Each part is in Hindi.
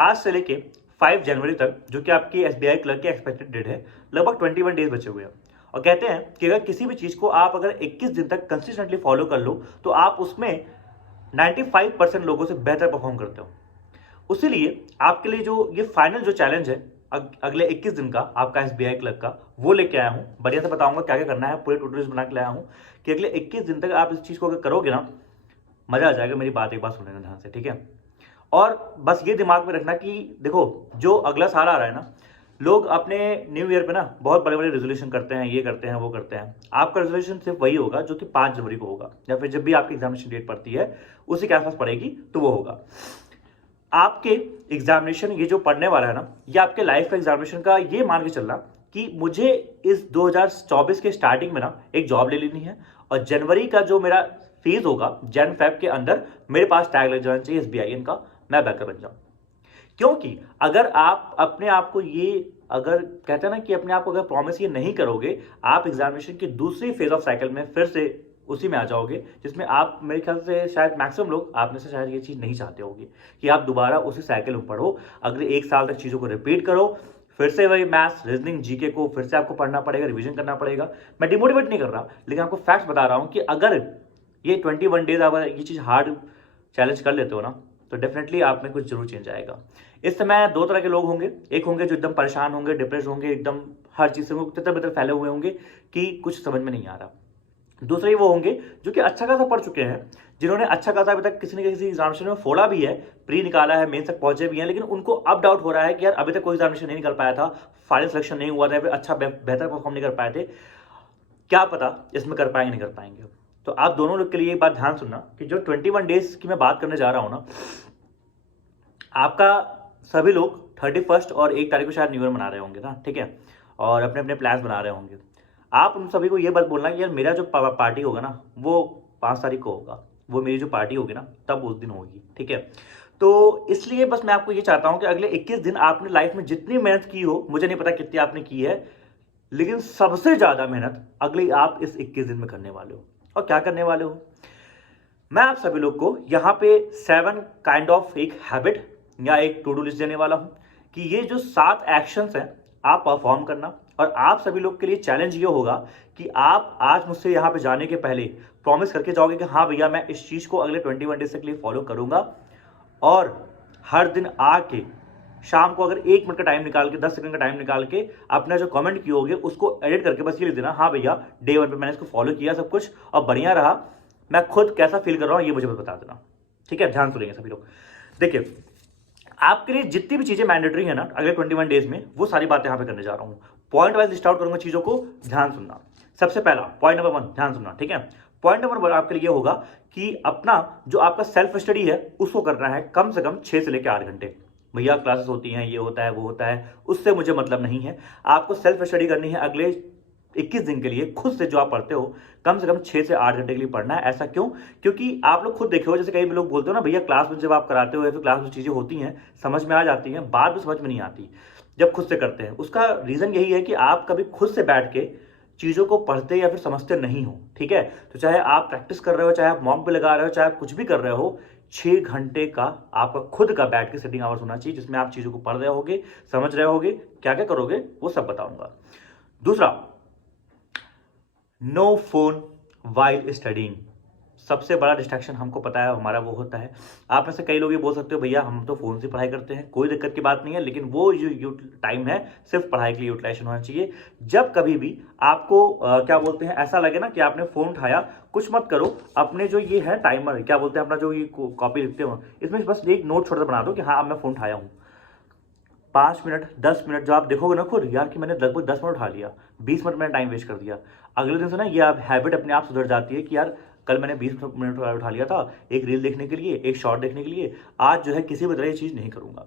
आज से लेके 5 जनवरी तक, जो कि आपकी एसबीआई क्लर्क की एक्सपेक्टेड डेट है, लगभग 21 डेज बचे हुए हैं। और कहते हैं कि अगर किसी भी चीज को आप अगर 21 दिन तक कंसिस्टेंटली फॉलो कर लो तो आप उसमें 95% लोगों से बेहतर परफॉर्म करते हो। उसीलिए आपके लिए जो ये फाइनल जो चैलेंज है अगले 21 दिन का आपका एसबीआई क्लर्क का, वो लेके आया हूं। बढ़िया से बताऊंगा क्या क्या करना है, पूरे ट्यूटोरियल बना के लाया हूं कि अगले 21 दिन तक आप इस चीज को अगर करोगे ना, मजा आ जाएगा। मेरी बात एक बार सुन लेना ध्यान से, ठीक है। और बस ये दिमाग में रखना कि देखो, जो अगला साल आ रहा है ना, लोग अपने न्यू ईयर पे ना बहुत बड़े बड़े रेजोल्यूशन करते हैं, ये करते हैं वो करते हैं। आपका रेजोल्यूशन सिर्फ वही होगा जो कि 5 जनवरी को होगा, या फिर जब भी आपकी एग्जामिनेशन डेट पड़ती है उसी के आसपास पड़ेगी तो वो होगा आपके एग्जामिनेशन। ये जो पढ़ने वाला है ना, ये आपके लाइफ का एग्जामिनेशन का, ये मान के चलना कि मुझे इस 2024 के स्टार्टिंग में ना एक जॉब ले लेनी है, और जनवरी का जो मेरा फीस होगा जन फेब के अंदर मेरे पास टैग लग जाना चाहिए एसबीआई का, मैं बैकर बन जाऊं। क्योंकि अगर आप अपने आप को ये, अगर कहते हैं ना कि अपने आप को अगर प्रॉमिस ये नहीं करोगे, आप एग्जामिनेशन की दूसरी फेज ऑफ साइकिल में फिर से उसी में आ जाओगे, जिसमें आप, मेरे ख्याल से शायद मैक्सिमम लोग आप में से शायद ये चीज नहीं चाहते होगी कि आप दोबारा उसी साइकिल में पढ़ो, अगले 1 साल तक चीजों को रिपीट करो, फिर से वही मैथ्स रीजनिंग जीके को फिर से आपको पढ़ना पड़ेगा, रिवीजन करना पड़ेगा। मैं डिमोटिवेट नहीं कर रहा, लेकिन आपको फैक्ट्स बता रहा हूं कि अगर ये 21 डेज अगर ये चीज हार्ड चैलेंज कर लेते हो ना, तो डेफिनेटली आप में कुछ जरूर चेंज आएगा। इस समय दो तरह के लोग होंगे, एक होंगे जो एकदम परेशान होंगे, डिप्रेस होंगे, एकदम हर चीज से तितर बितर फैले हुए होंगे कि कुछ समझ में नहीं आ रहा। दूसरे वो होंगे जो कि अच्छा खासा पढ़ चुके हैं, जिन्होंने अच्छा खासा अभी तक किसी न किसी एग्जामिनेशन में फोड़ा भी है, प्री निकाला है, मेंस तक पहुंचे भी हैं, लेकिन उनको अब डाउट हो रहा है कि यार अभी तक कोई एग्जामिनेशन नहीं निकल पाया था, फाइनल सिलेक्शन नहीं हुआ था, या फिर अच्छा बेहतर परफॉर्म नहीं कर पाए थे, क्या पता इसमें कर पाएंगे नहीं कर पाएंगे। तो आप दोनों लोग के लिए एक बात ध्यान सुनना कि जो 21 डेज की मैं बात करने जा रहा हूं ना, आपका सभी लोग 31 और 1 तारीख को शायद न्यू ईयर मना रहे होंगे ना, ठीक है, और अपने अपने प्लान्स बना रहे होंगे। आप उन सभी को ये बात बोलना कि यार मेरा जो पार्टी होगा ना वो 5 तारीख को होगा, वो मेरी जो पार्टी होगी ना तब उस दिन होगी, ठीक है। तो इसलिए बस मैं आपको ये चाहता हूं कि अगले 21 दिन आपने लाइफ में जितनी मेहनत की हो, मुझे नहीं पता कितनी आपने की है, लेकिन सबसे ज्यादा मेहनत अगले आप इस 21 दिन में करने वाले हो। और क्या करने वाले हो, मैं आप सभी लोग को यहाँ पे 7 काइंड ऑफ एक हैबिट या एक टू डू लिस्ट देने वाला हूं कि ये जो 7 एक्शंस हैं आप परफॉर्म करना। और आप सभी लोग के लिए चैलेंज ये होगा कि आप आज मुझसे यहाँ पे जाने के पहले प्रॉमिस करके जाओगे कि हाँ भैया मैं इस चीज को अगले 21 डेज के लिए फॉलो करूंगा, और हर दिन आके शाम को अगर 1 मिनट का टाइम निकाल के, 10 सेकंड का टाइम निकाल के अपना जो कमेंट किए होगे उसको एडिट करके बस ये लिख देना, हाँ भैया डे 1 पे मैंने इसको फॉलो किया सब कुछ और बढ़िया रहा, मैं खुद कैसा फील कर रहा हूं ये मुझे बता देना, ठीक है। ध्यान सुनेंगे सभी लोग। देखिए, आपके लिए जितनी भी चीजें मैंडेटरी है ना अगले 21 डेज में, वो सारी बातें यहां पे करने जा रहा हूं। पॉइंट वाइज लिस्ट आउट करूंगा चीजों को, ध्यान सुनना। सबसे पहला पॉइंट नंबर 1, ध्यान सुनना, ठीक है। पॉइंट नंबर 1 आपके लिए होगा कि अपना जो आपका सेल्फ स्टडी है उसको करना है कम से कम 6 से लेकर 8 घंटे। भैया क्लासेस होती हैं, ये होता है वो होता है, उससे मुझे मतलब नहीं है। आपको सेल्फ स्टडी करनी है अगले 21 दिन के लिए, खुद से जो आप पढ़ते हो कम से कम 6 से 8 घंटे के लिए पढ़ना है। ऐसा क्यों? क्योंकि आप लोग खुद देखे हो, जैसे कई लोग बोलते हो ना भैया क्लास में जब आप कराते हो या फिर क्लास में चीजें होती हैं समझ में आ जाती हैं, बाद में समझ में नहीं आती जब खुद से करते हैं। उसका रीजन यही है कि आप कभी खुद से बैठ के चीजों को पढ़ते या फिर समझते नहीं हो, ठीक है। तो चाहे आप प्रैक्टिस कर रहे हो, चाहे आप मॉक पे लगा रहे हो, चाहे आप कुछ भी कर रहे हो, 6 घंटे का आपका खुद का बैठ के सिटिंग आवर्स होना चाहिए, जिसमें आप चीजों को पढ़ रहे होगे, समझ रहे होगे, क्या क्या करोगे वो सब बताऊंगा। दूसरा, नो फोन वाइल स्टडीइंग। सबसे बड़ा डिस्ट्रैक्शन हमको पता है हमारा वो होता है। आप में से कई लोग ये बोल सकते हो भैया हम तो फोन से पढ़ाई करते हैं, कोई दिक्कत की बात नहीं है, लेकिन वो जो टाइम है सिर्फ पढ़ाई के लिए यूटिलाइजेशन होना चाहिए। जब कभी भी आपको क्या बोलते हैं ऐसा लगे ना कि आपने फोन उठाया, कुछ मत करो, अपने जो ये है टाइमर, क्या बोलते हैं अपना जो ये कॉपी लिखते हो, इसमें बस एक नोट छोटा सा बना दो कि हाँ अब मैं फोन उठाया हूँ। 5 मिनट 10 मिनट जो आप देखोगे ना खुद यार कि मैंने लगभग 10 मिनट उठा लिया, 20 मिनट मैंने टाइम वेस्ट कर दिया, अगले दिन से ना ये हैबिट अपने आप सुधर जाती है कि यार कल मैंने 20 मिनट उठा लिया था एक रील देखने के लिए, एक शॉर्ट देखने के लिए, आज जो है किसी भी तरह ये चीज नहीं करूंगा।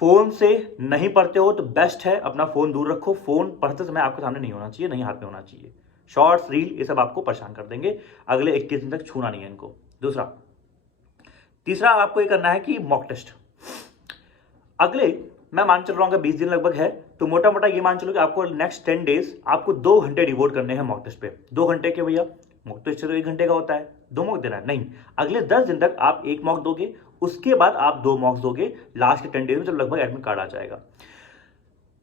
फोन से नहीं पढ़ते हो तो बेस्ट है अपना फोन दूर रखो। फोन पढ़ते समय आपके सामने नहीं होना चाहिए, नहीं हाथ में होना चाहिए। शॉर्ट्स रील ये सब आपको परेशान कर देंगे, अगले 21 दिन तक छूना नहीं है इनको। तीसरा आपको ये करना है कि मॉक टेस्ट। अगले मैं मान चल रहा हूँ 20 दिन लगभग है, तो मोटा मोटा ये मान चलो कि आपको नेक्स्ट 10 डेज आपको 2 घंटे डिवोट करने हैं मॉक टेस्ट पे। 2 घंटे के भैया, मॉक टेस्ट तो 1 घंटे का होता है, 2 मॉक देना है नहीं। अगले 10 दिन तक आप 1 मॉक दोगे, उसके बाद आप 2 मॉक्स दोगे लास्ट के 10 डेज में, जब लगभग एडमिट कार्ड आ जाएगा।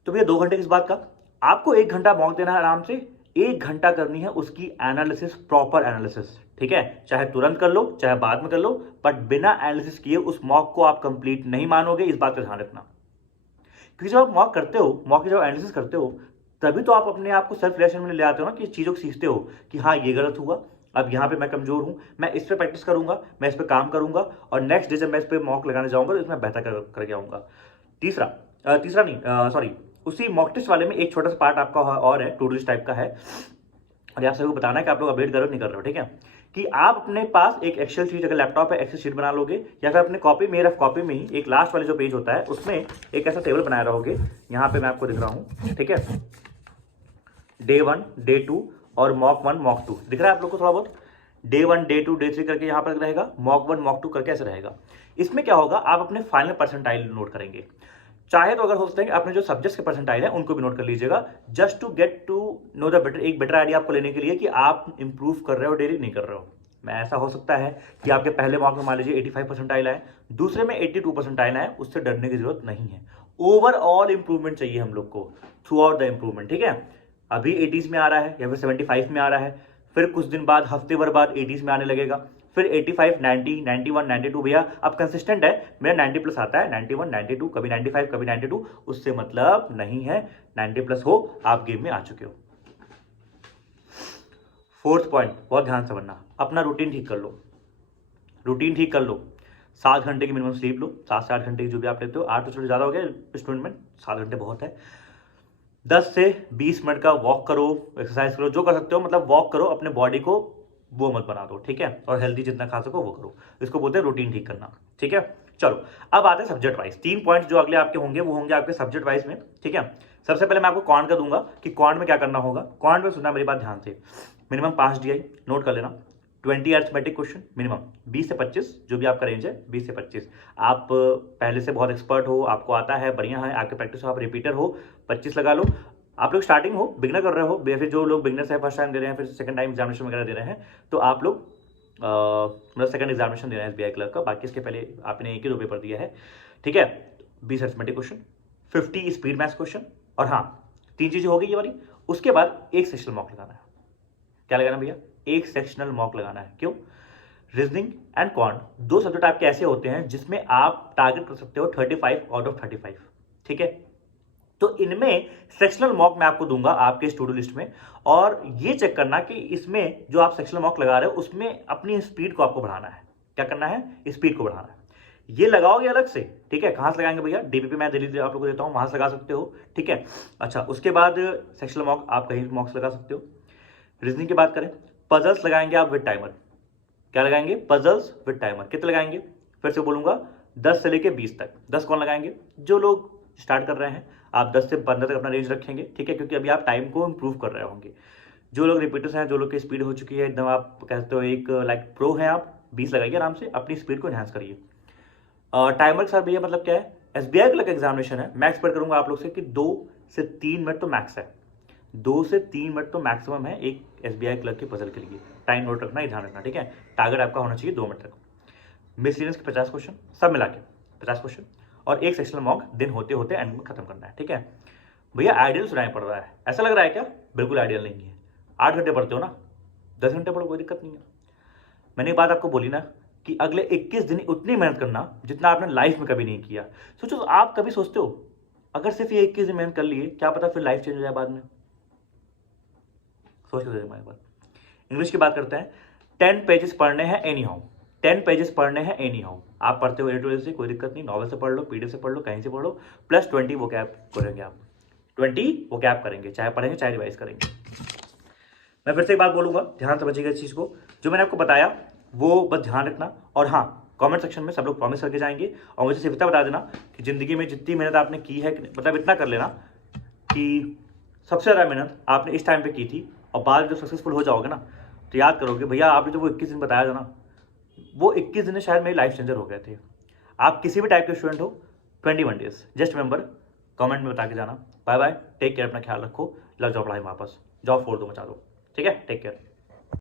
तो भैया 2 घंटे किस बात का, आपको 1 घंटा मॉक देना है आराम से, 1 घंटा करनी है उसकी एनालिसिस, प्रॉपर एनालिसिस, ठीक है। चाहे तुरंत कर लो चाहे बाद में कर लो, बट बिना एनालिसिस किए उस मॉक को आप कंप्लीट नहीं मानोगे, इस बात का ध्यान रखना। क्योंकि जब आप मॉक करते हो, मॉक की जब एनालिसिस करते हो, तभी तो आप अपने आप को सेल्फ रिलेशन में ले आते हो ना, कि चीज़ों को सीखते हो कि हाँ ये गलत हुआ, अब यहाँ पे मैं कमजोर हूँ, मैं इस पे प्रैक्टिस करूंगा, मैं इस पे काम करूंगा, और नेक्स्ट डे जब मैं इस पे मॉक लगाने जाऊंगा तो इसमें बेहतर करके आऊंगा। तीसरा नहीं, सॉरी, उसी मॉक टेस्ट वाले में एक छोटा सा पार्ट आपका और है, टू डू लिस्ट टाइप का है, और आप सभी को बताना है कि आप लोग अपडेट कर रहे हो नहीं कर रहे हो, ठीक है। कि आप अपने पास एक एक्सेल शीट, अगर लैपटॉप है एक्सेल शीट बना लोगे, या फिर अपने कॉपी में, रफ कॉपी में ही एक लास्ट वाले जो पेज होता है उसमें एक ऐसा टेबल बनाए रहोगे, यहाँ पे मैं आपको दिख रहा हूँ, ठीक है। डे 1, डे 2 और मॉक 1, मॉक 2 दिख रहा है आप लोग को थोड़ा बहुत। डे 1, डे 2, डे 3 करके यहाँ पर रहेगा, मॉक 1, मॉक 2 करके ऐसे रहेगा। इसमें क्या होगा, आप अपने फाइनल परसेंटाइल नोट करेंगे। चाहे तो अगर हो सकता है कि आपने जो सब्जेक्ट्स के परसेंटाइल है उनको भी नोट कर लीजिएगा, just to get to know the better, एक बेटर आइडिया आपको लेने के लिए कि आप इंप्रूव कर रहे हो डेली नहीं कर रहे हो। मैं ऐसा हो सकता है कि आपके पहले मॉक में मान लीजिए 85 परसेंटाइल आए, दूसरे में 82 परसेंटाइल आए, उससे डरने की जरूरत नहीं है। ओवरऑल इंप्रूवमेंट चाहिए हम लोग को, थ्रू आउट द इंप्रूवमेंट, ठीक है। अभी 80s में आ रहा है या फिर 75 में आ रहा है, फिर कुछ दिन बाद, हफ्ते भर बाद 80s में आने लगेगा, फिर 85, 90, 91, 92, भैया अब कंसिस्टेंट है, मेरा 90 प्लस आता है, 91, 92, कभी 95, कभी 92, उससे मतलब नहीं है, 90 प्लस हो आप गेम में आ चुके हो। 4th पॉइंट बहुत ध्यान से बनना, अपना रूटीन ठीक कर लो, रूटीन ठीक कर लो। 7 घंटे की मिनिमम स्लीप लो, 7 से 8 घंटे की जो भी आप लेते हो, 8 तो थोड़ा ज़्यादा हो गया स्टूडेंट में, 7 घंटे बहुत है। 10 से 20 मिनट का वॉक करो, एक्सरसाइज करो, जो कर सकते हो, मतलब वॉक करो, अपने बॉडी को वो मत बना दो, ठीक है। और हेल्दी जितना खा सको वो करो, इसको बोलते हैं रूटीन ठीक करना, ठीक है। चलो अब आते हैं सब्जेक्ट वाइज। 3 पॉइंट जो अगले आपके होंगे वो होंगे आपके सब्जेक्ट वाइज में, ठीक है। सबसे पहले मैं आपको क्वांट का दूंगा कि क्वांट में क्या करना होगा। क्वांट में सुनना मेरी बात ध्यान से, मिनिमम 5 DI नोट कर लेना, 20 अरिथमेटिक क्वेश्चन मिनिमम, 20 से 25 जो भी आपका रेंज है, 20 से 25। आप पहले से बहुत एक्सपर्ट हो, आपको आता है, बढ़िया है, आपके प्रैक्टिस हो, आप रिपीटर हो, 25 लगा लो। आप लोग स्टार्टिंग हो, बिगनर कर रहे हो, या फिर जो लोग बिगनर है, फर्स्ट टाइम दे रहे हैं, फिर सेकंड टाइम एग्जामिनेशन वगैरह दे रहे हैं, तो आप लोग मतलब सेकंड एग्जामिनेशन दे रहे हैं SBI क्लर्क का, बाकी इसके पहले आपने 1 ही 2 पेपर दिया है, ठीक है। 20 arithmetic question, 50 speed maths question, और हाँ 3 चीजें हो गई ये वाली। उसके बाद एक सेक्शनल मॉक लगाना है। क्या लगाना भैया, एक सेक्शनल मॉक लगाना है। क्यों, रीजनिंग एंड क्वांट 2 सब्जेक्ट आपके ऐसे होते हैं जिसमें आप टारगेट कर सकते हो 35 आउट ऑफ 35, ठीक है। तो इनमें सेक्शनल मॉक मैं आपको दूंगा आपके स्टूडो लिस्ट में, और ये चेक करना कि इसमें जो आप सेक्शनल मॉक लगा रहे हो उसमें अपनी स्पीड को आपको बढ़ाना है। क्या करना है, स्पीड को बढ़ाना है। ये लगाओगे अलग से, ठीक है। कहां से लगाएंगे भैया, DBP मैं दिल्ली आप लोगों को देता हूं, वहां से लगा सकते हो, ठीक है। अच्छा, उसके बाद सेक्शनल मॉक आप कहीं भी मॉक्स लगा सकते हो। रीजनिंग की बात करें, पजल्स लगाएंगे आप विद टाइमर। क्या लगाएंगे, पजल्स विद टाइमर। कितने लगाएंगे, फिर से बोलूंगा, 10 से लेके 20 तक। 10 कौन लगाएंगे, जो लोग स्टार्ट कर रहे हैं, आप 10 से 15 तक अपना रेंज रखेंगे, ठीक है, क्योंकि अभी आप टाइम को इंप्रूव कर रहे होंगे। जो लोग रिपीटर्स हैं, जो लोग की स्पीड हो चुकी है एकदम, आप कहते हो एक लाइक प्रो है, आप 20 लगाइए आराम से, अपनी स्पीड को एनहांस करिए। टाइमर के साथ भैया मतलब क्या है, SBI क्लर्क एग्जामिनेशन है, मैं एक्सपेक्ट करूंगा आप लोग से कि 2 से 3 मिनट तो मैक्स है, 2 से 3 मिनट तो मैक्सिमम है एक SBI क्लर्क के पजल के लिए। टाइम नोट रखना, ध्यान रखना, ठीक है। टारगेट आपका होना चाहिए 2 मिनट तक। मिसलिनियस के 50 क्वेश्चन सब मिला के 50 क्वेश्चन, और एक सेक्शनल मॉक दिन होते होते एंड में खत्म करना है, ठीक है। भैया आइडियल सुनाई पड़ रहा है, ऐसा लग रहा है क्या, बिल्कुल आइडियल नहीं है। 8 घंटे पढ़ते हो ना, 10 घंटे पढ़ो, कोई दिक्कत नहीं है। मैंने एक बात आपको बोली ना कि अगले 21 दिन उतनी मेहनत करना जितना आपने लाइफ में कभी नहीं किया। सोचो, आप कभी सोचते हो अगर सिर्फ ये 21 दिन मेहनत कर लिए, क्या पता फिर लाइफ चेंज हो जाए बाद में। सोच के देखो हमारे बात। इंग्लिश की बात करते हैं, 10 पेजेस पढ़ने हैं एनी हाउ, 10 पेजेस पढ़ने हैं एनी हाउ। आप पढ़ते हो A-12 से, कोई दिक्कत नहीं, नॉवल से पढ़ लो, PDF से पढ़ लो, कहीं से पढ़ लो, प्लस 20 वो कैप करेंगे आप, 20 वो कैप करेंगे, चाहे पढ़ेंगे चाहे रिवाइज करेंगे। मैं फिर से एक बात बोलूंगा, ध्यान समझिएगा इस चीज को, जो मैंने आपको बताया वो बस ध्यान रखना। और हाँ, कमेंट सेक्शन में सब लोग प्रॉमिस करके जाएंगे, और मुझे सिर्फ इतना बता देना कि जिंदगी में जितनी मेहनत आपने की है, मतलब इतना कर लेना कि सबसे ज़्यादा मेहनत आपने इस टाइम पे की थी, और बाद जो सक्सेसफुल हो जाओगे ना, तो याद करोगे भैया आपने जो वो 21 दिन बताया था ना, वो 21 दिन शायद मेरी लाइफ चेंजर हो गए थे। आप किसी भी टाइप के स्टूडेंट हो, 21 डेज जस्ट रिमेंबर, कमेंट में बता के जाना। बाय बाय, टेक केयर, अपना ख्याल रखो, लग जाओ पढ़ाई में वापस, जाओ फोड़ दो, मचा दो, ठीक है, टेक केयर।